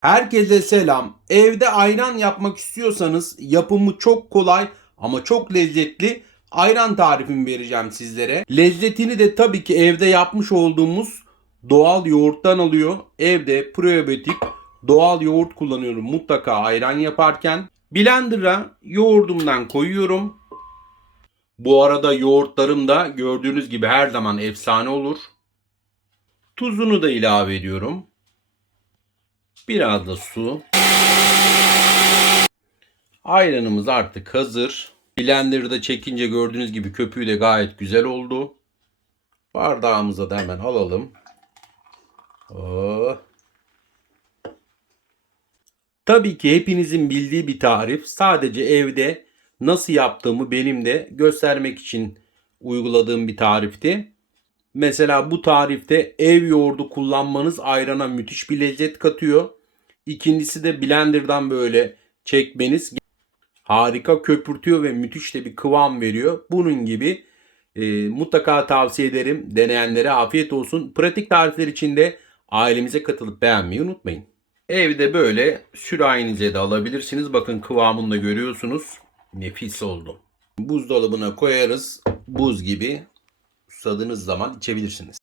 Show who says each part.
Speaker 1: Herkese selam. Evde ayran yapmak istiyorsanız yapımı çok kolay ama çok lezzetli ayran tarifimi vereceğim sizlere. Lezzetini de tabii ki evde yapmış olduğumuz doğal yoğurttan alıyor. Evde probiyotik doğal yoğurt kullanıyorum mutlaka ayran yaparken. Blender'a yoğurdumdan koyuyorum. Bu arada yoğurtlarım da gördüğünüz gibi her zaman efsane olur. Tuzunu da ilave ediyorum. Biraz da su. Ayranımız artık hazır. Blender'da çekince gördüğünüz gibi köpüğü de gayet güzel oldu. Bardağımıza da hemen alalım. Oh. Tabii ki hepinizin bildiği bir tarif. Sadece evde nasıl yaptığımı benim de göstermek için uyguladığım bir tarifti. Mesela bu tarifte ev yoğurdu kullanmanız ayrana müthiş bir lezzet katıyor. İkincisi de blenderdan böyle çekmeniz harika köpürtüyor ve müthiş de bir kıvam veriyor. Bunun gibi e, mutlaka tavsiye ederim. Deneyenlere afiyet olsun. Pratik tarifler için de ailemize katılıp beğenmeyi unutmayın. Evde böyle sürahinize de alabilirsiniz. Bakın kıvamını da görüyorsunuz. Nefis oldu. Buzdolabına koyarız. Buz gibi susadığınız zaman içebilirsiniz.